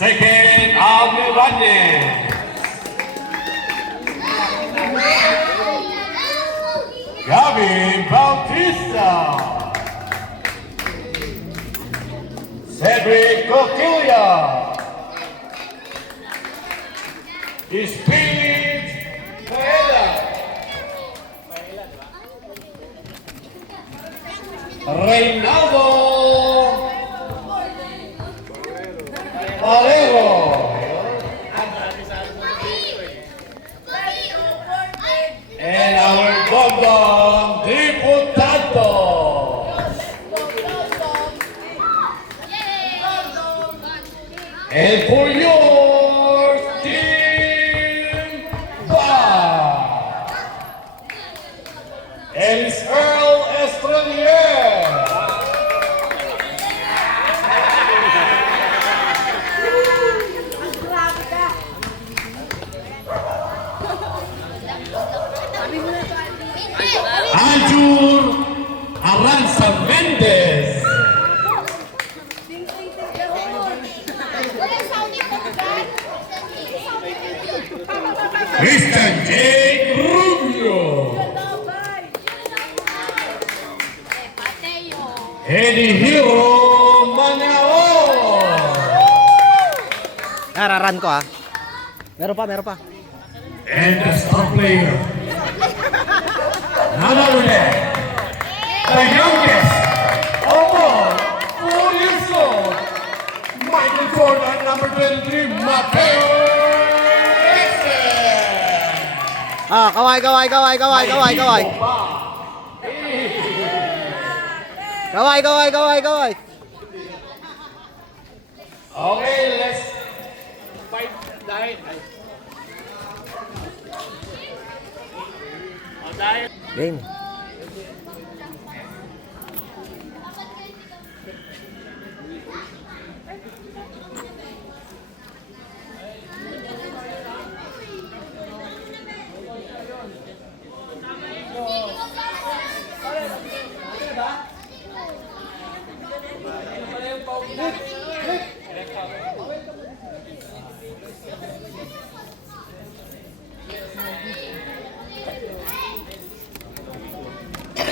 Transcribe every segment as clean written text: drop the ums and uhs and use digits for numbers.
Second, Almirante. Gavin Bautista. Cedric Coquilla. Speed Paella. Reynaldo Valero. And our Dongdong Diputado. And for your team, and it's Earl Estrelier. Aljur Aranza Mendez. Christian J. Rubio. Eddie Hero Manao. Nararan ko ah. Meron pa. And the star player. None other than the youngest of all, 4 years old, Michael Jordan, number 23, Mateo Exen. Ah, kaway. Kaway. Okay, let's fight dahil. Game.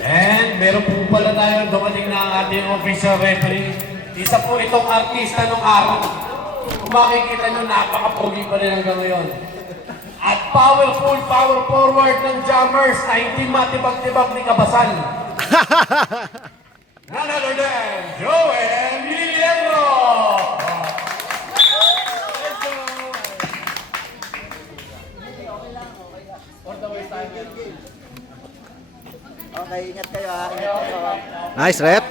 And meron po pala tayo dumating na ang ating official referee. Isa po itong artista nung araw. Kung makikita nyo, napaka-pogi pa rin hanggang ngayon. At powerful, power forward ng Jammers na hindi matibag-tibag ni Kabasan. None other than Joel Miliero. Okay, ingat kayo ha. Nice rep.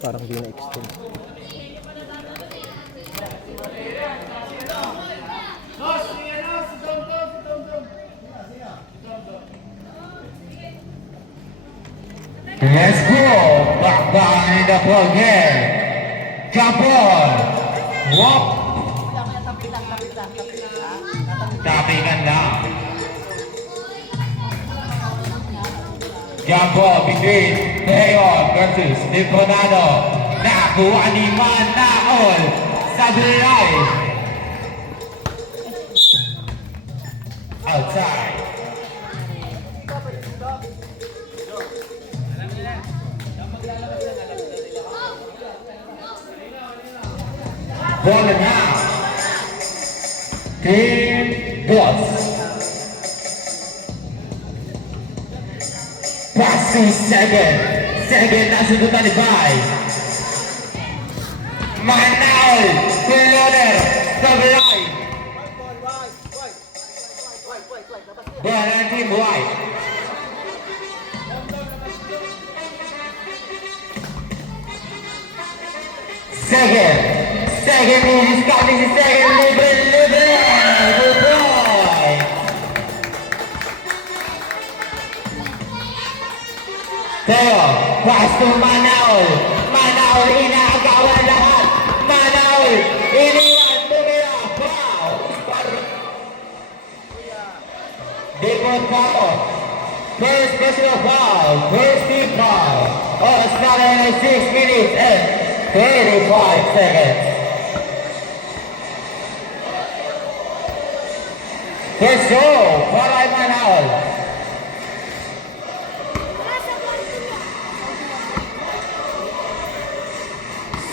Parang di na-extend. Let's go! Back behind the ball game. Jump ball. Walk. Tapingan lang. Jump ball between Leon versus Niconado. Nakuha ni Manaol sa Biray. Outside. Ball now. Team Boss. Pass to second. Second na sundutan ni Bay. Manaol. Piloner. Sabiray. Ball and Team White. Second move is coming, the second libre, good boy. Teo, pass to Manaol. Manaol, inaagawan lahat. Manaol, iniwan, tumira, wow. Dipot Paco, First personal foul. First team foul. Oras natin ay 6 minutes and 35 seconds. First goal para ay Manawal.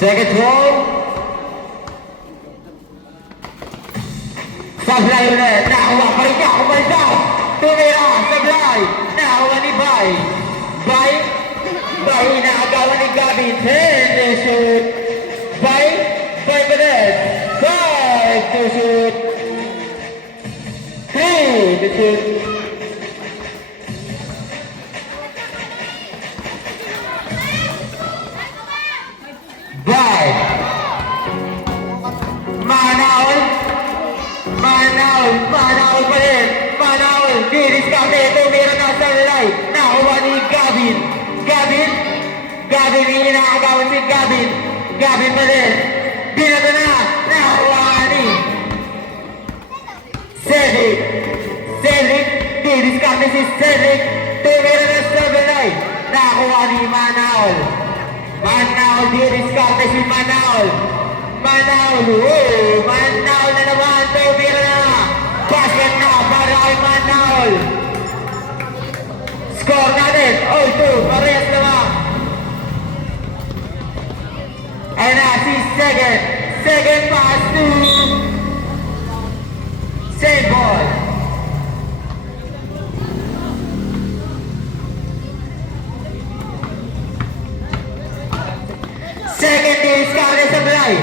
Second goal. Sablay ulit. Nakakuha pa rin niya. Kumalda. Tumira. Sablay. Nakakuha ni Bay. Bay. Bay. Nakagawa ni Gavin. And they shoot. Bay. Bay pa rin. 5 to shoot. 3 to shoot. Bay. Manawal. Manawal pa rin. Manawal. Diriskate. Tumira na sa lalay. Nakuha ni Gavin. Gavin. Gavin. Inakagawan si Gavin. Gavin pa rin. Binato na. Nakuha ni Cedric. Cedric. Diriskate si Cedric. Tumira na sa lalay. Nakuha ni Manawal. Manawal. Diriskate si Manawal. Manawal. Manawal na naman. Tumira na. Basket na para kay Manawal. Score natin. 0-2. Parehas naman. And na si second. Second pass to same ball. Second is Kare Sablay.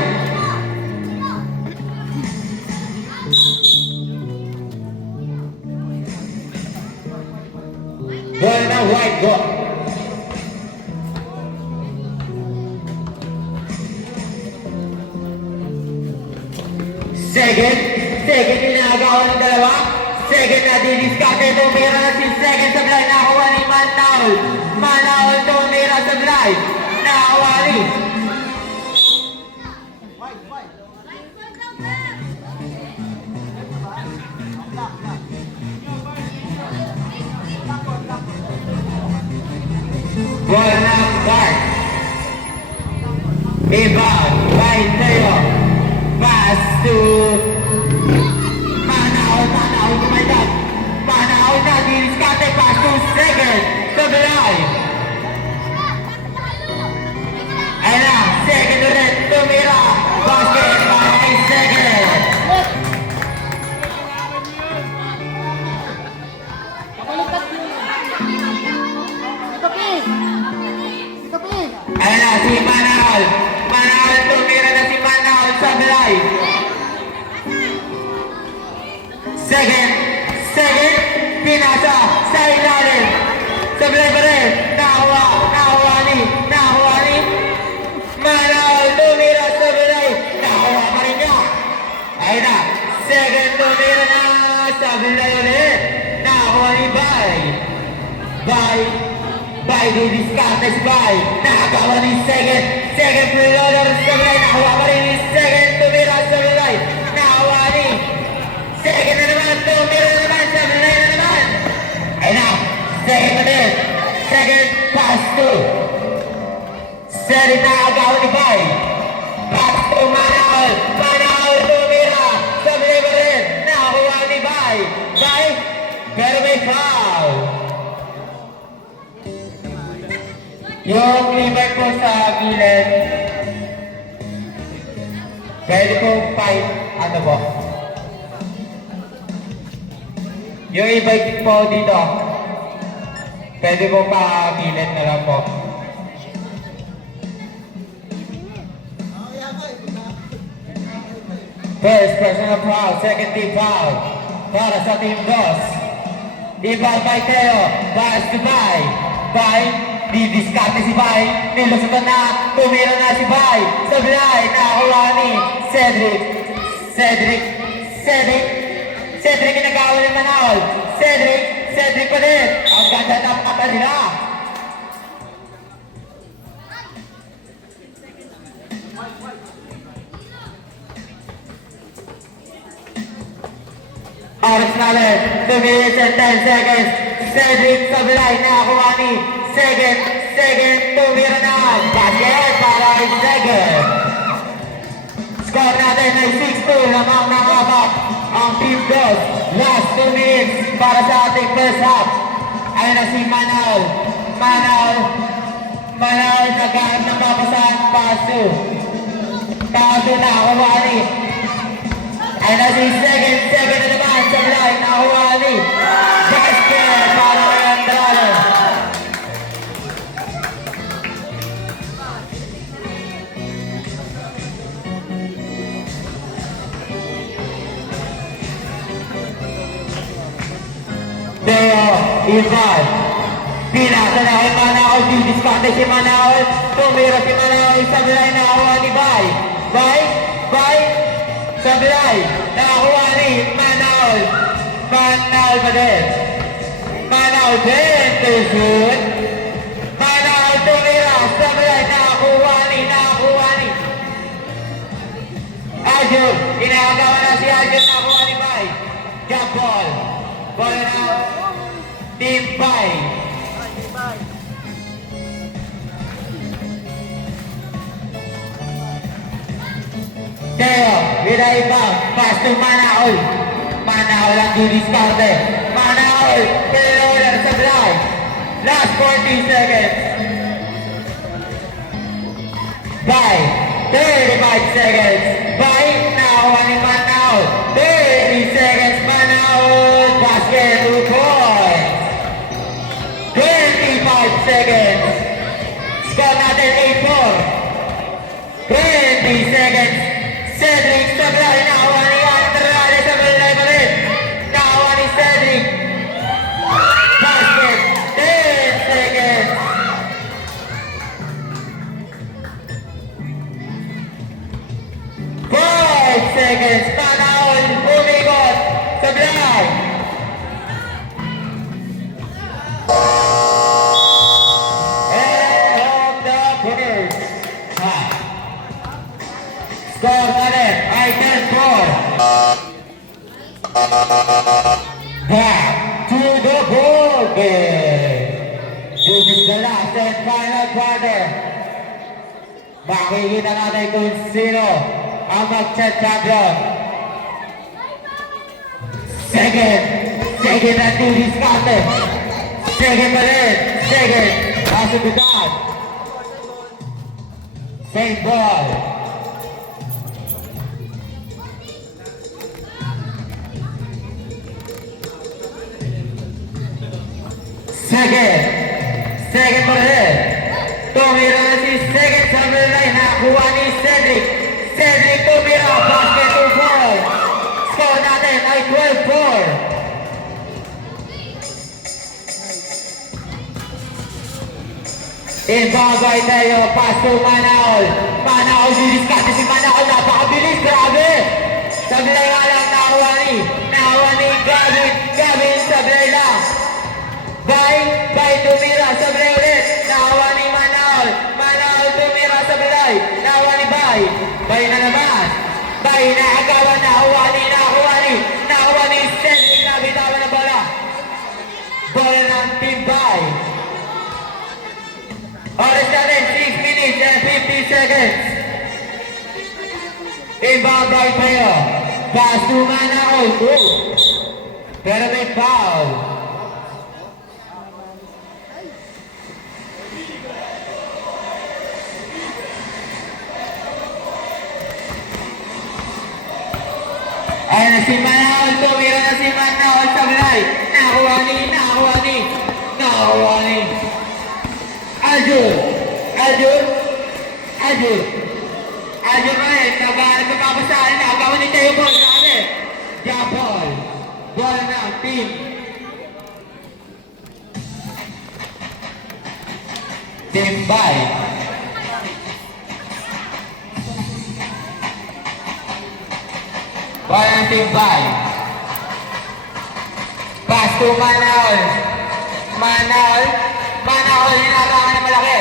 Ball na white go. Second ginagawa ng dalawa. Second na diniskate. Tumira na si second Sablay. Nakakuha ni Manawal. Manawal tumira Sablay. Nakakuha ni ball ng guard. Ibag. Right there. Pass to Manawal. Manawal kumaydag. Manawal na diniskate. Pass to second Sablay. Ayun na, second ulit, tumira. Basket para kay second. Ayun na, si Manawal. Manawal, tumira na si Manawal. Sablay. Second, pinasa sa ilalim. Sablay pa rin. Nakakuha ni Manawal. Tumira Sablay. Nakakuha pa rin niya. Ayun na, second tumira na Sablay ulit. Nakakuha ni Bay, didiskarte si Bay. Nakagawa ni second preloader Sablay. Nakakuha pa rin ni second tumira Sablay. Nakakuha ni second na naman, tumira na naman, Sablay na naman. Ayun na, second pa din. Second pass to Cedric. Nakagawa ni Bay. Pass to Manawal. Manawal tumira. Sablay pa rin. Nakakuha ni Bay. Pero may foul. Yung cleaver po sa gilid, pwede po fight, ano po? Yung i-bike po dito, pwede po pa gilid na lang po. First personal foul, second team foul, para sa team boss. Ibal Baiteo, pass to Bay, didiskarte si Bay, nilusutan na, tumira na si Bay, Sablay, nakakuha ni Cedric ginagawa ni Manawal, Cedric pa din, ang ganda ng kata nila. Oras natin, 2 minutes and 10 seconds. Cedric Sablay, nakakuha ni Second, tumira na. Basket para kay Second. Score natin ay 6-2, lamang nakabak ang Team Dos. Last 2 minutes para sa ating first half. Ayun na si Manaol. Manaol nagkaroon ng papasahan, paso. Paso nakakuha ni. Ayun na si Second na naman, Sablay, nakakuha ni. Basket para kay Andrade. Deo, Ivan. Pinasa na kay Manaol, didiskarte si Manaol. Tumira si Manaol, Sablay, nakakuha ni Bay. Bay, Sablay, nakakuha ni Manaol. Manaol pa din. Manaol din, to shoot. Manaol tumira, Sablay, nakakuha ni. Arjun, inagawa na si Arjun, nakakuha ni Bay. Jump ball. Ball na. Team Bay. Teo, Viraiba, pass to Manaol. Manaol ang didiskarte. Manaol, Taylor sa drive. Last 40 seconds. By 35 seconds. By nakakuha ni Manaol. 30 seconds, Manaol. Basket, 2 points. 25 seconds. Score natin 8-4. 20 seconds. Cedric Sablay, nakakuha ni Andrade, Sablay pa rin. Nakakuha ni Cedric. Basket, 10 seconds. Five seconds. Manaol, umikot. Sablay. And home the first. Score natin ay 10-4. Back to the ball game. This is the last and final quarter. Makikita natin kung sino ang mag-champion. Second na didiskarte. Second pa rin. Second. Kasubitan. Same ball. Second pa rin. Tumira na si Second sa Sablay, nakakuha ni Cedric. Cedric tumira, basket 2 points. Score natin ay 12-4. Inbound by Teo, pass to Manaol. Manaol, didiskarte si Manaol, napakabilis, grabe. Sablay nga lang, nakakuha ni Gavin, Sablay lang. Bay tumira, Sablay ulit. Nakakuha ni Manaol. Manaol tumira, Sablay. Nakakuha ni Bay. Bay na naman. Bay nakagawa, nakakuha ni Cedric, nabitawan na bola. Bola ng Team Bay. Oras natin, 6 minutes and 50 seconds. Inbound by Teo. Pass to Manaol. Pero may foul. Ayun na si Manaol, tumira na si Manaol, Sablay. Nakakuha ni. Arjun pa rin, naghahanap ng papasahan, nakagawa ni Teo ball, grabe. Jump ball. Ball ng team. Team Bay. Ball ng Team Bay. Pass to Manaol. Manaol, hinarangan na malaki.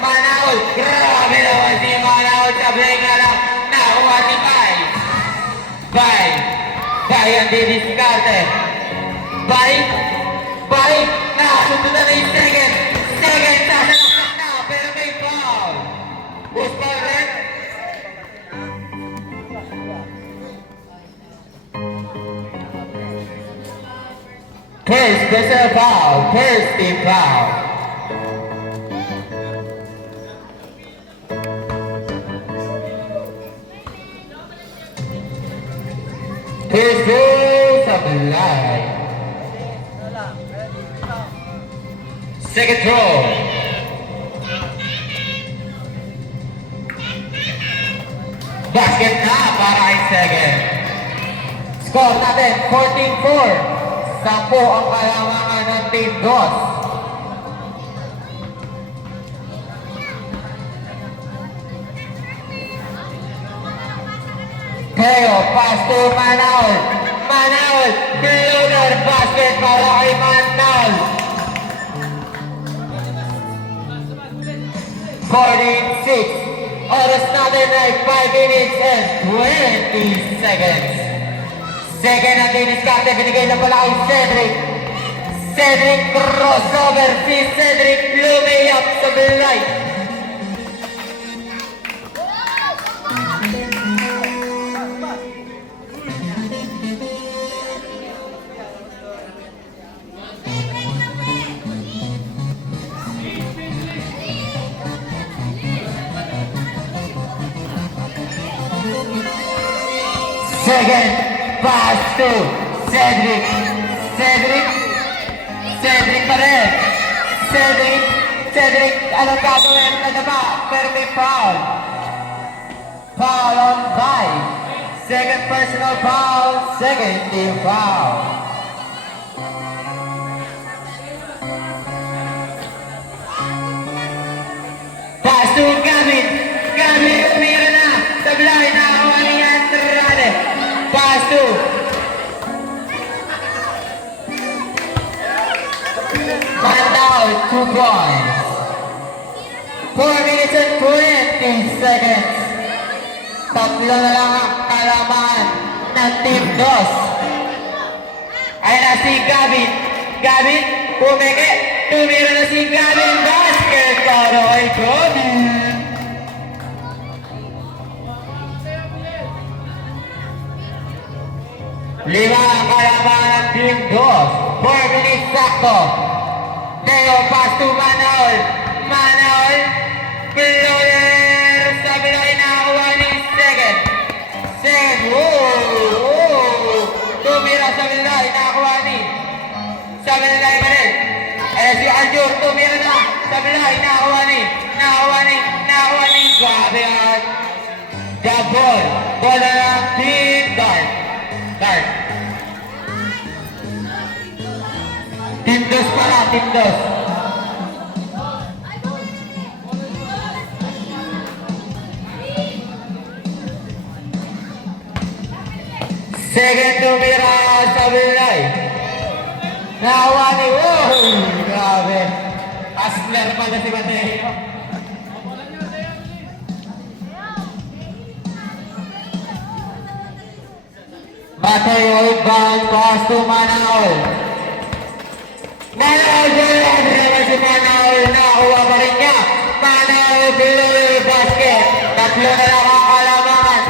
Manaol, grabe naman si Manaol. Sablay nga lang, nakuha si Bay. Bay ang didiskarte. Bay, sundan na yung second. Second, sasalaksak na, pero may foul. Who's foul red? First, personal foul. First team foul. First goal, Sablay. Second throw. Basket na para kay second. Score natin, 14-4. 10 ang kalamangan ng Team DOS. Teo, pass to Manaul. Manaul, floater basket para kay Manaul. 46. Oras natin ay 5 minutes and 20 seconds. Second ang diniskarte, binigay na pala kay Cedric. Cedric crossover, si Cedric lumiyap sa blind. Second, pass to Cedric. Cedric pa rin. Cedric, anong gagawin? Nadama, pero may foul. Foul on 5. Second personal foul, second team foul. Pass to Gavin. Gavin, umira na. Sablay na ako ni Andrade. Pass to Mandao, 2 points. 4 minutes and 20 seconds. Tatlo na lang ang kalamangan ng Team DOS. Ayan na si Gavin. Gavin, pumeke. Tumira na si Gavin. Basket para kay Gavin. Lima ang kalamangan ng Team DOS. 4 minutes sakto. Teo, pass to Manaul. Manaul, floater. Sabi na inakuha ni second. Tumira sa nila, inakuha ni. Sabi nila iba rin. Si Aljur, tumira na. Sabi nila, inakuha ni. Grabe yan. The ball. Bola ng Team Guard. Team DOS pala, Team DOS. Second tumira sa Bilay. Nahawa ni grabe. Asler pa na si Mateo. Mateo, inbound pass to Manaul. Manaul, si Manaul, nakuha pa rin niya. Manaul, below your basket. Tatlo na lang ang kalamangan.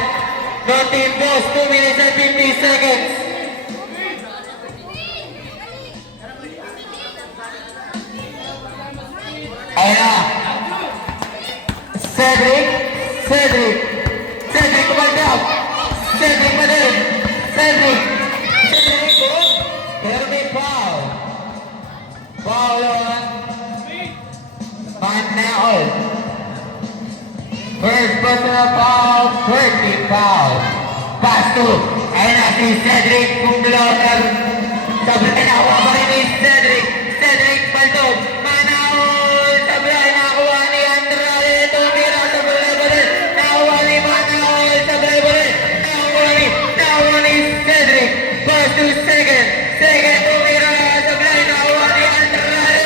No Team DOS, 2 minutes and 50 seconds. Ayan na. Cedric, kumanda. Cedric pa din. Cedric, pero may foul. Foul on Manaul. First personal foul, 30 foul. Pass to, ayun na si Cedric, floater. Sablay na kuha pa rin ni Cedric. Cedric Baldog, Manaul. Sablay na kuha ni Andrade. Tumira, sablay pa rin. Nakuha ni Manaul. Sablay pa rin. Nakuha ni Cedric. Pass to second. Tumira, sablay na kuha ni Andrade.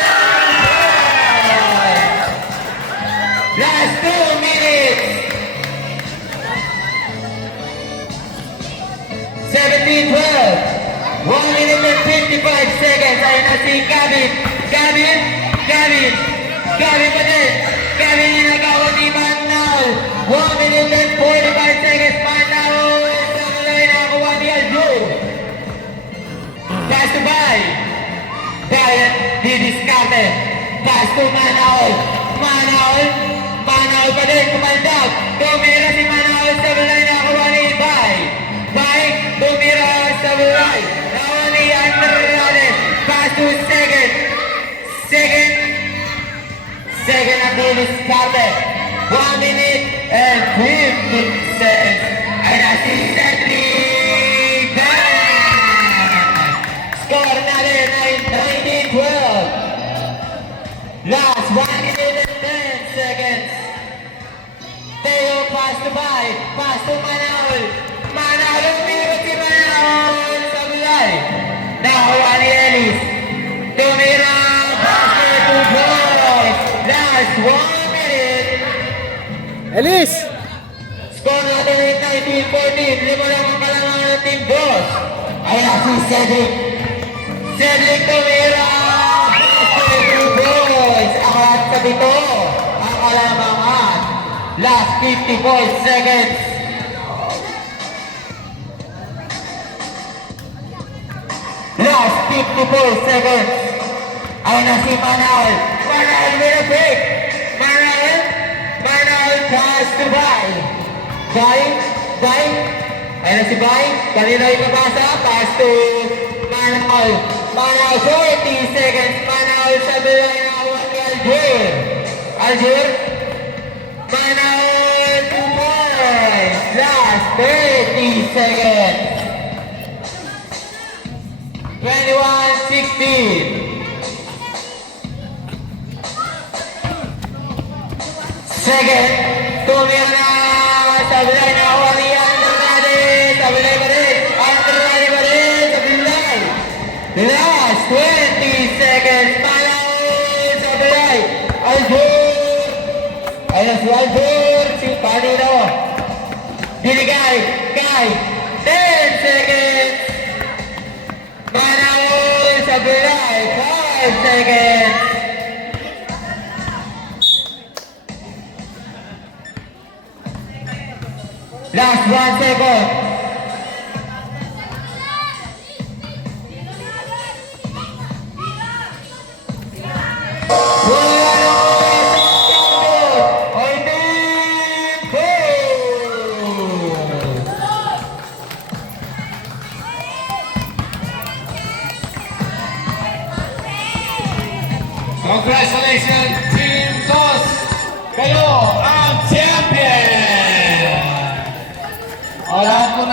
Last 2 minutes. 17-12. 1 minute and 55 seconds. Ayun na si Gavin. Gavin pa din. Gavin yung nagawa ni Manaul. 1 minute and 45 seconds. Manaul. Sa line nakakuha ni Aljur. Pass to Bay. Brian didiskarte. Pass to Manaul. Manaul pa din. Kumaldag. Tumira si Manaul sa line nakakuha ni Bay. Bay. Tumira sa line. Nakakuha ni Andrade. Pass to second. Second ang didiskarte. 1 minute and 15 seconds. Ay na si Cedric Bang! Score natin ay 19-12. Last 1 minute and 10 seconds. Teo pass to Bay. Pass to Manaul. Manaul, umigot si Manaul sa bulay. Nakakuha ni Ellis. Tumira. Basket to boys. Last 1 minute. Ellis! Score natin ay 19-14. Lima lang ang kalamangan ng Team Boss. Ayan si Cedric. Cedric tumira. Basket to boys. Ang lahat sa dito. Ang kalamangan. Last 54 seconds. Last 54 seconds. Ayan na si Manaul. Manaul with a break. Manaul pass to Bay. Bay. Ayan na si Bay. Kanina yung mabasa. Pass to Manaul. Manaul 40 seconds. Manaul sa bilay na awan ni Aljur. Manaul 2 points. Last 30 seconds. 21-16. Second, tumira na sa bilay na awa ni Andrade. Sa bilay pa rin. Andrade pa rin sa bilay. Last 20 seconds. Manaul sa bilay. Aljur. Ayan si Aljur. Si Panino. Binigay. Kay. 10 seconds. Manaul sa bilay. 5 seconds. Last 1 second. Congratulations